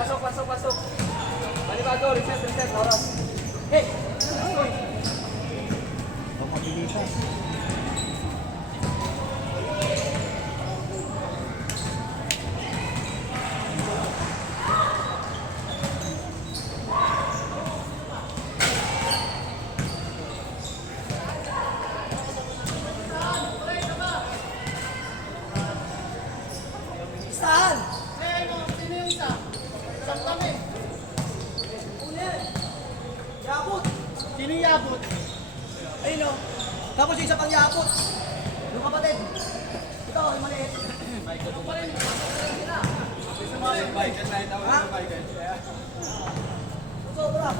Pasok. Balibago, reset, oras. Hey! Pamabilisan. Saan? Sino yung isa? Isang kami. Yapot. Sino yung yabot? Ayun o. Tapos yung isa pang yapot. Yung kapatid. Ito, yung maliit. Ha? Sobra.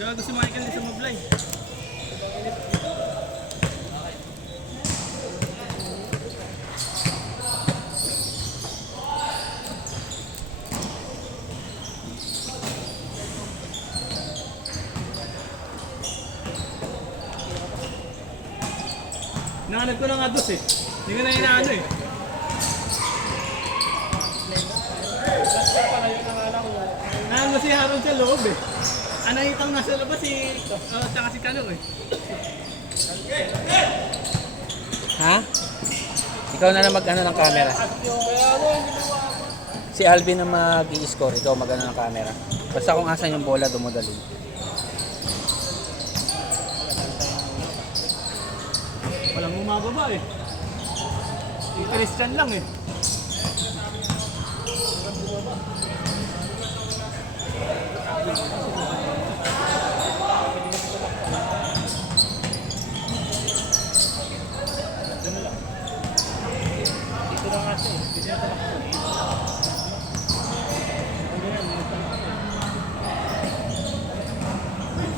Gago si Michael di sa mablay. Nahanap ko na nga dos eh. Hindi ko na inaano eh. Nahanap si Harold sa loob eh. Anahitang nasa labas si tsaka si Kano eh. Ha? Ikaw na lang mag-ano ng camera. Si Alvin na mag-i-score, ikaw mag-ano ng camera. Basta kung asan yung bola, dumudalo. Walang bumababa eh. Si Christian lang eh.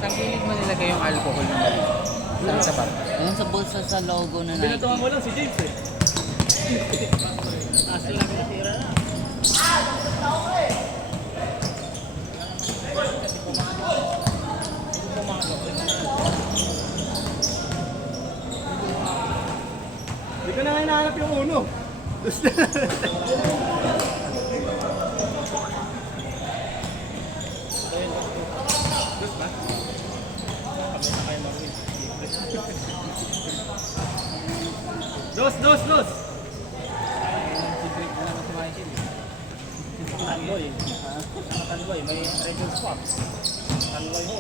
Saan pilit mo nilagay yung alcohol ng mali? Saan sa bar? Ayun sa bulsa sa logo na Nike. Binatuhan mo lang si James eh. Asa lang natira na. Hindi ko na nga hinahanap yung uno. Dos! Tanboy. Tanboy, may radio swap. Tanboy ho.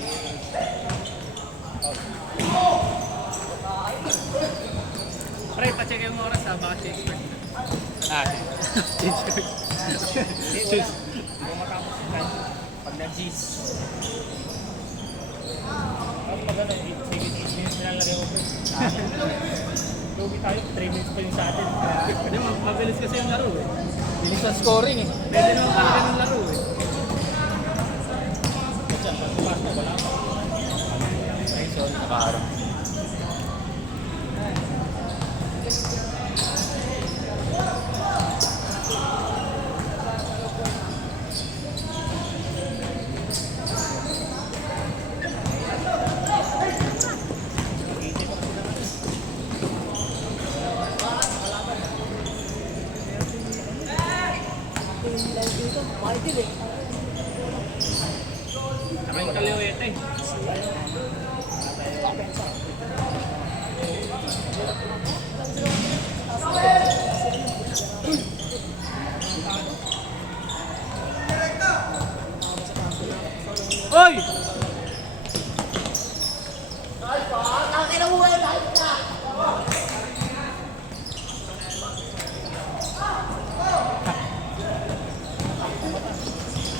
Pre, pa-check yung oras ha, baka check. Hindi, matapos pag nag-G's. Tapos pag ano, 8 minutes nilalagay ko. Lugi tayo, 3 minutes pa yung sa atin. Hindi, mabilis kasi yung laro eh. Bilis ang scoring eh. Pwede naman talaga ng laro eh. Ay, sorry, nakaharap. Saka yung kaliwete. Oy!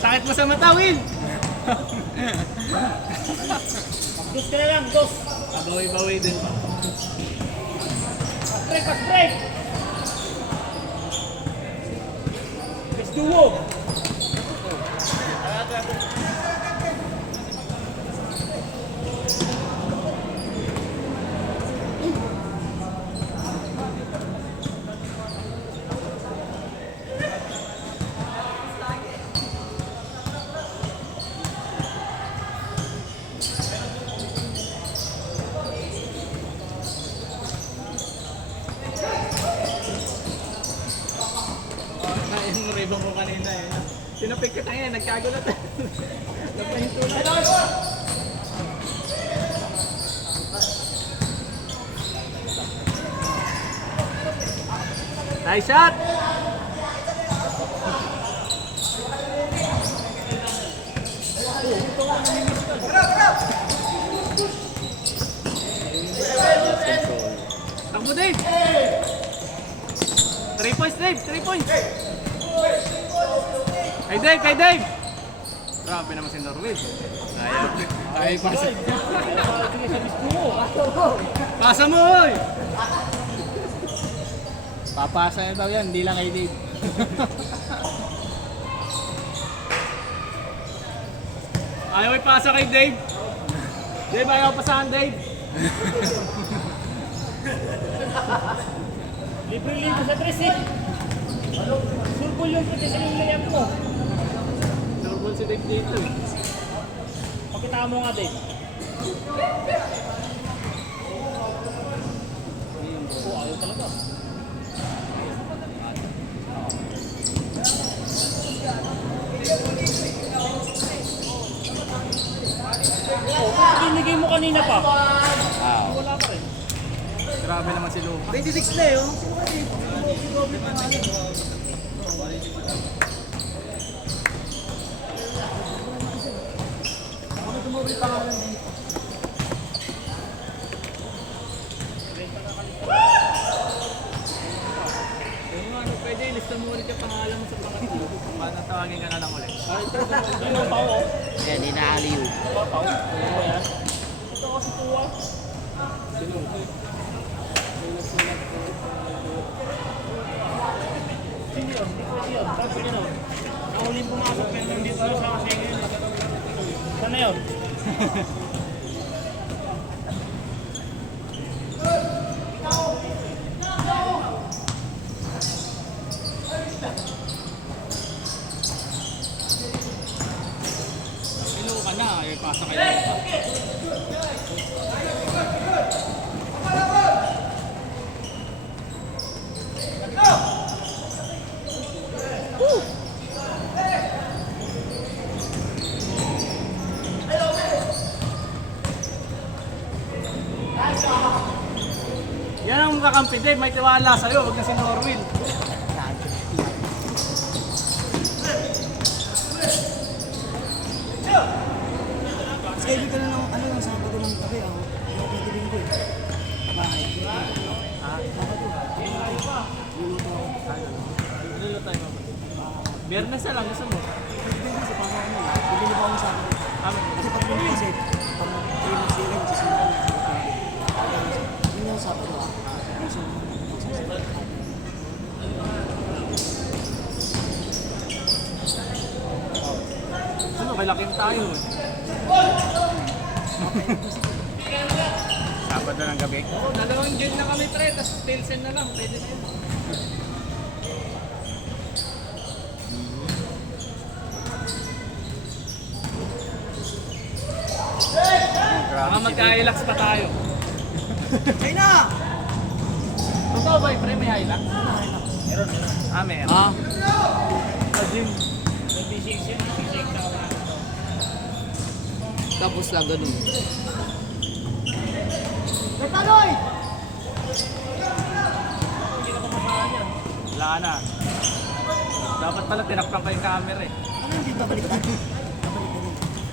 Sakit mo sa mata, Will! Dos ka na lang, dos! Bawi-bawi din. Pass break! Let's do walk! Kain mo rin mo kanina eh. Sinapik ka tayo, nagkagulat. Napahinto na. Nice shot! Takbo Dave! 3 points Dave! 3 points! Hey Dave! Hey Dave! Grabe naman si Norway. Ayaw pasa. Pasa mo oy! Papasa na daw yan, hindi lang kay Dave. Ayaw ipasa kay Dave. Dave, ayaw pasahan Dave. Libre-libre sa tres eh. Surbol yung puti sa yung layap mo. Surbol si Dave dito eh. Pakita mo nga Dave. Oh, ayaw talaga. Binigay mo kanina pa. Wala pa rin. Grabe naman si Luka. 26 na eh, oh. Sino ka eh? Sino ka eh? Ano tumawin pangalan dito? Kung ano pwede, lista mo ulit yung pangalan mo sa pangatlo. Paano tawagin ka na lang ulit? Ano pa ako? Yan, inaaliw. Pau? Ano yan? Ito ako si Tuwa. Sino? Hindi yun, hindi pwede yun. Tapos yun o. Ang huling pumasok pero nandito na siya kasi ngayon. Saan na yun? Hello ka na, ay pasa kayo. Yan ang kakampi Dave, may tiwala sa'yo, huwag na si Norwin. Schedule ka na ng ano ng Sabado ng gabi, ah. Yung pwede linggo eh. Bahay. Sabado. Luluto ako. Lilo tayo. Biyernes na lang, gusto mo? Pwede kasi paano ano eh. Bibili pa ako sa akin. Amin. Kasi pag bili kasi, pag training sila, magsisimula na. Yun yung Sabado ah. So, Ano, kailakin tayo. Sabado ng gabi. Oo, dalawang gym na kami pre, tapos Pilsen na lang, pwede na yun. Baka magka-relax pa tayo. China! Totoo ba pre, may highlight? Meron. Ah, meron. Sa gym. May P6 yun, P6 na wala. Tapos lang ganun. Bertanoy! Hindi na kumakain yan. Wala na. Dapat pala tinakpan pa yung camera eh. Ano yung dito? Balik ka din.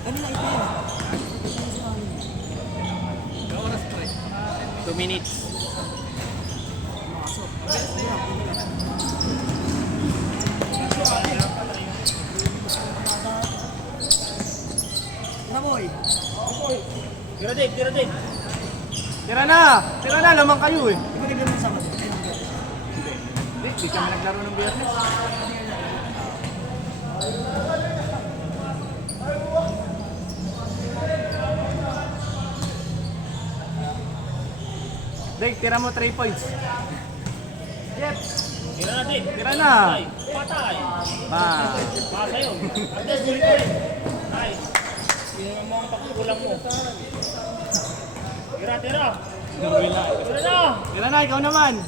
Kanina ito yun. May oras pre. 2 minutes. boy. Tira din, tira din. Tira na, lamang kayo eh. Hindi ko naglamang sa mga. Hindi kami naglaro ng biyernes. Dek, tira mo 3 points. Yep. Tira na din. Tira na. Patay. Patay. Ba. Pasa yun. Agad, ulit ulit. Nice. Tingnan mo ang pagkukulang mo. Tira, tira. Tira na. Tira na, ikaw naman.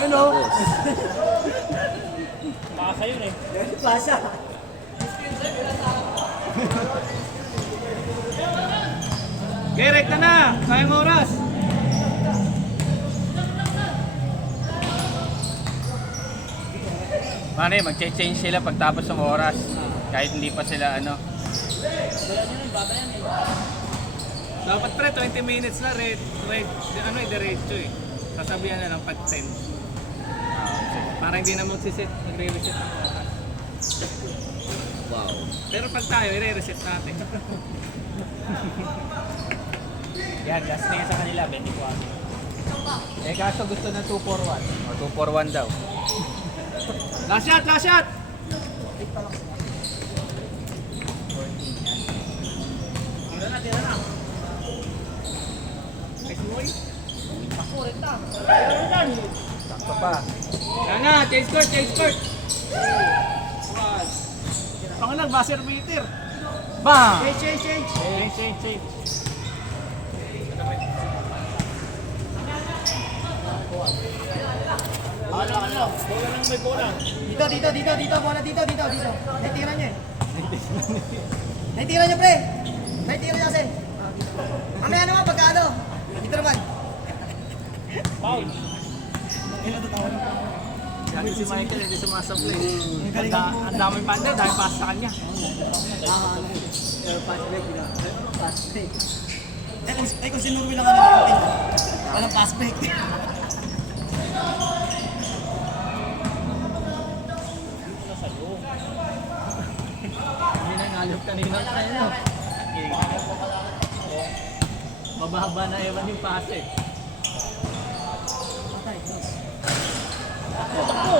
Ano? Pasa yun eh. Pasa. Okay, rekta na. Sayang oras. Mane, mag-change sila pagtapos ng oras. Kahit hindi pa sila ano. Dapat pre, 20 minutes na diretso eh. Sasabihan na lang pag 10. Para hindi na magsiset, magre-reset ang oras. Wow. Pero pag tayo, i-reset natin. Yan, gas na yan sa kanila. 24. Eh kaso gusto na 241. O 241 daw. Last shot, last shot! Tira na, tira na. Nice boy. Ako, renta. Tira na. Sakto pa. Yan na, change court, change court. Ako na, buzzer beater. Bang! Change. Ano? Bola lang may bola. Dito. Bola dito. Naitira niya eh. Naitira niya, pre. Naitira niya kasi. Mamaya naman, pagka ano. Dito naman. Foul. Yan si Michael, hindi sumasablay. Ang daming panda, dahil pass sa kanya. Pass break. Kung si Norwin lang ka naman. Walang pass break. Hindi na ngalop kanina tayo, no? Mababa na ewan yung pass eh. Takbo.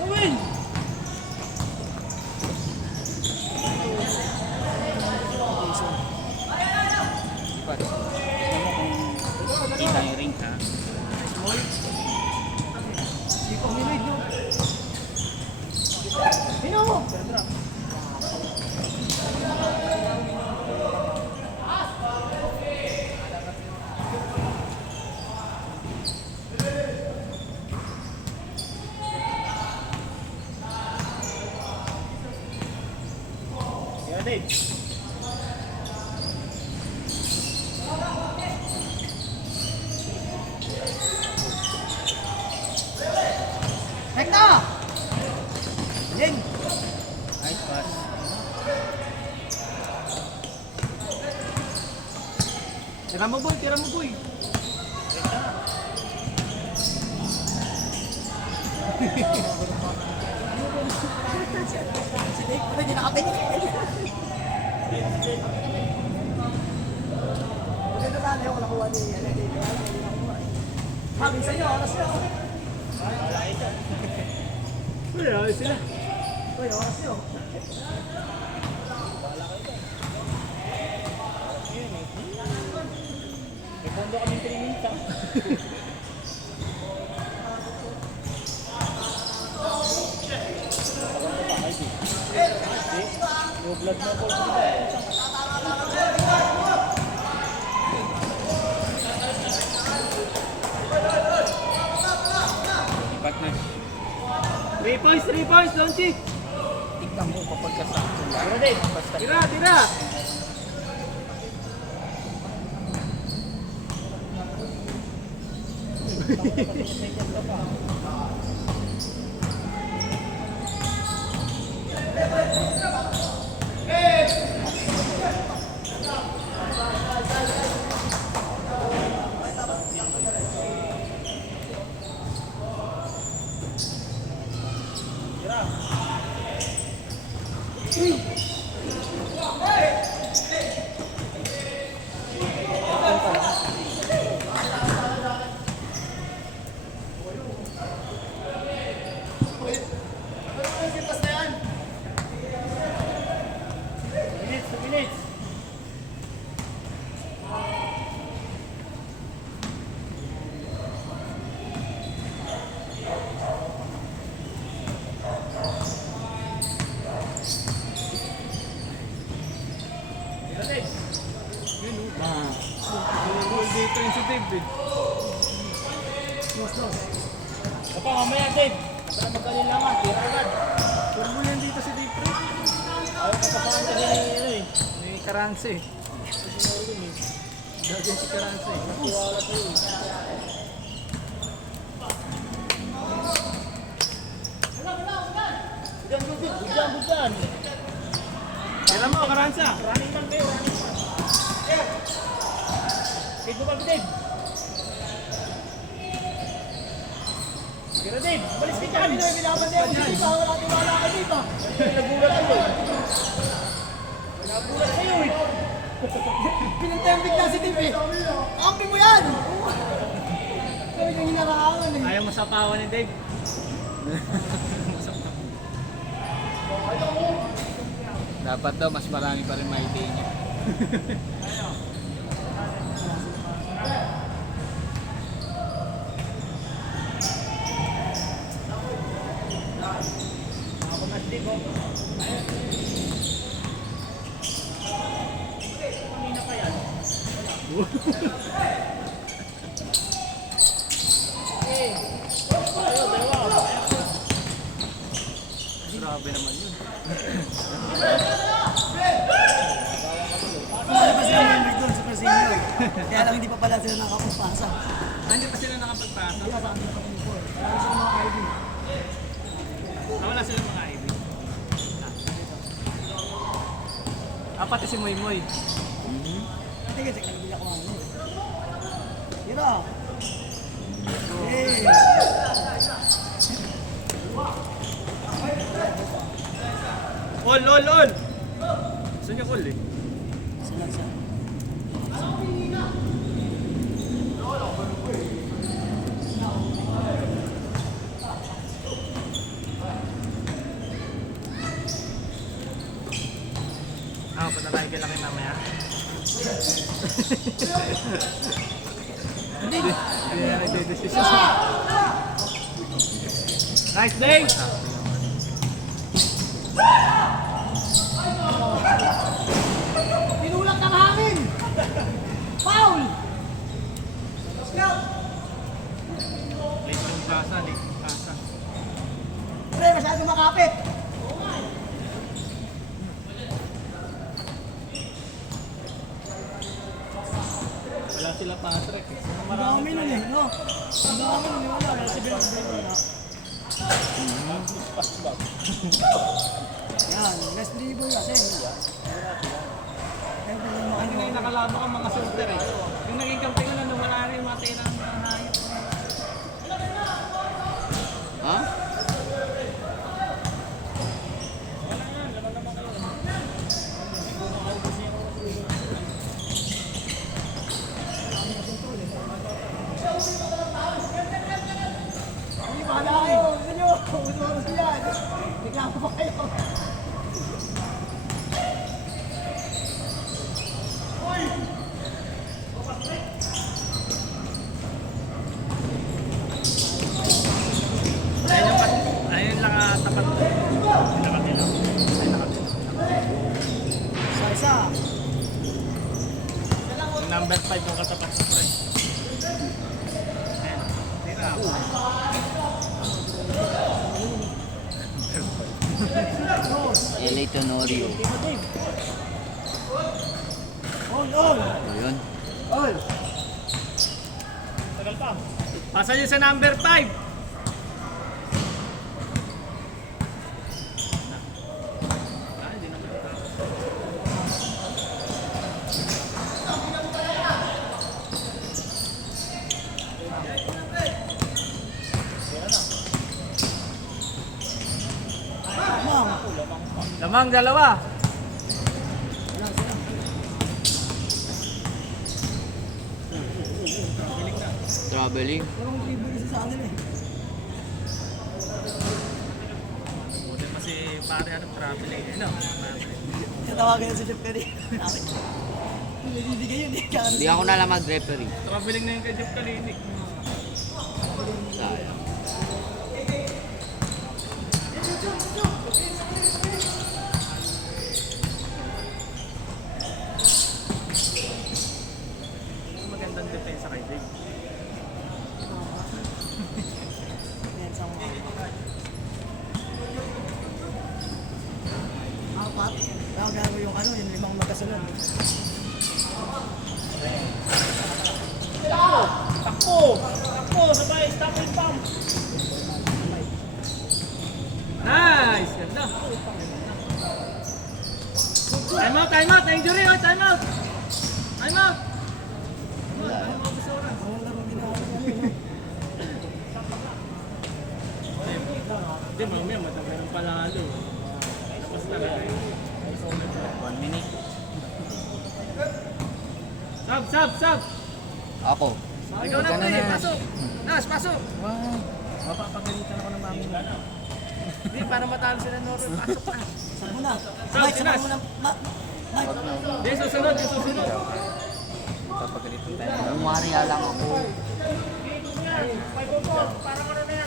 Gawin. Kita yung ring ha. Hindi ko minid yun. Pino mo! Tira din. Rekta! Yan! Nice pass. Tira mo boy. Si Dave, hindi nakatingin. Maganda sana yung nakuha ni Habi sa inyo, oras nyo. Uy, ayos sila. Uy, oras nyo. May pondo kami 3 minutes ah. Yung vlog mo po. Ipat na. 3 points, Lonchi. Tignan mo kapag kasakto lang. Tira din. Basta Tira. minutes. Goal dito yung si David. Kapag mamaya, Dave. Para magkalilangan, tira agad. Turbo yan dito si David. Ayaw ka pasahan ka din ano eh. May Karanse. Gagawin si Karanse. Tiwala sa'yo eh. Budyan. Tira mo, Karansa. Running man kayo, running man. Dave, bumaba, Dave. Tira, Dave. Balis ka dyan. Binaban din ako dito. Wala tiwala ka dito. Nagulat ako eh. Nagulat sa'yo eh. Pinagtembig na si Tim eh. Angkin mo yan! Kami yung hinarangan eh. Ayaw masapawan ni Dave. Dapat daw, mas marami pa rin maiti niya. Grabe naman yun. Malabas na yung doon, super senior. Kaya lang hindi pa pala sila nakapagpasa. Hindi pa sila nakapagpasa. Kaya sa amin pa kami po. Kaya sa mga ID. Wala sila mga ID. Pati si Moy Moy. Teka, check lang bila ko ano. Tira. Eh. All! Gusto niya call eh. Sila siya. Punta tayo kay Laki mamaya. Hindi na nagde-decision. Nice day! Tinulak ng hangin! Foul! Late yung pasa. Pre, masyado makapit. Wala sila Patrick. Ang dami nun eh, no? Ang dami nun, wala. Wala si Bill wala. Yan, less libo kasi. Hindi na yung nakalabo ang mga shooter eh. Yung naging kampi ko na wala rin yung matay ng hayop. Ha? Hindi, bahala kayo. Gusto nyo, utos yan. Reklamo pa kayo. Ayun lang tapat. Isa-isa. Yung number 5 yung katapat sa pre. Ayan. Tira. LA Tenorio. All. Ayun. All. Tagal pa. Pasa nyo sa number 5. Ma'am. Lamang dalawa. Traveling. Walang libo kasi sa kanila eh. Buti pa si pare traveling. Ano? tatawagan na si Jeff Curry. Bibigay yun eh. Hindi ako na lang mag-referee. Traveling na yung kay Jeff Kalinic. Sayang. Magandang depensa kay Dave. Yan, sa mga. Apat. Kaya gago yung ano, yung 5 magkasunod. Takbo! Takbo! Sabay! Stop and pump! Nice! Ganda! Time out! Time out! Na-injury! Oh, time out! Time out! Ang laro ginawa ko ano, no? Hindi, mamaya matagal ng palalo. Tapos talaga yun. 1 minute. Sub! Sub! Sub! Ako. Ikaw na, pre! Pasok! Nas! Pasok! Wow. Mapapagalitan ako ng mami mo. Hindi, para matalo sila Norway. Pasok ka! Saan mo na? Saan, Mike, Sinas? saan mo na? Mike, Hindi, susunod! Yung susunod! Mapapagalitan tayo. Umariya lang ako.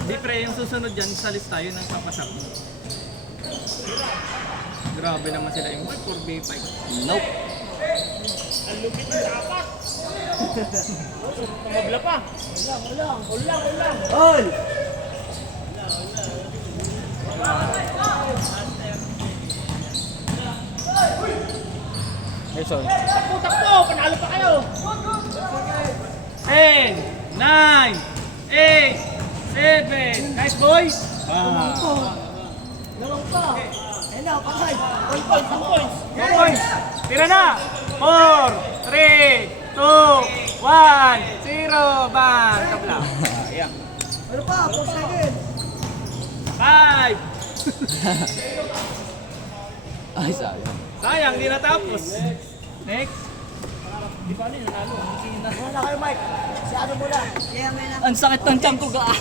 Hindi, pre. Yung susunod dyan, salis tayo ng kapasak. Grabe naman sila yung 4v5. Nope. Ang lupit ng dapat! Tumabla pa! Ulang! Ol! Nelson. Takbo! Panalo pa kayo! 10, 9, 8, 7. Nice, boys! Lalong pa! Ayun na, patay! All 2 points! points! 2 points! Tira na! 4, 3, 2, 1, 0. Bang! Tabla. Ayan. Ano pa? 4 seconds! 5. Ay, sayang. Sayang, di natapos. Next. Wala na kayo, Mike. Si ano muna? Kaya may na. Ang sakit ng tiyan ko, ga. Ah.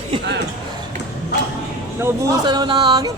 Naubuhusan ako ng hangin.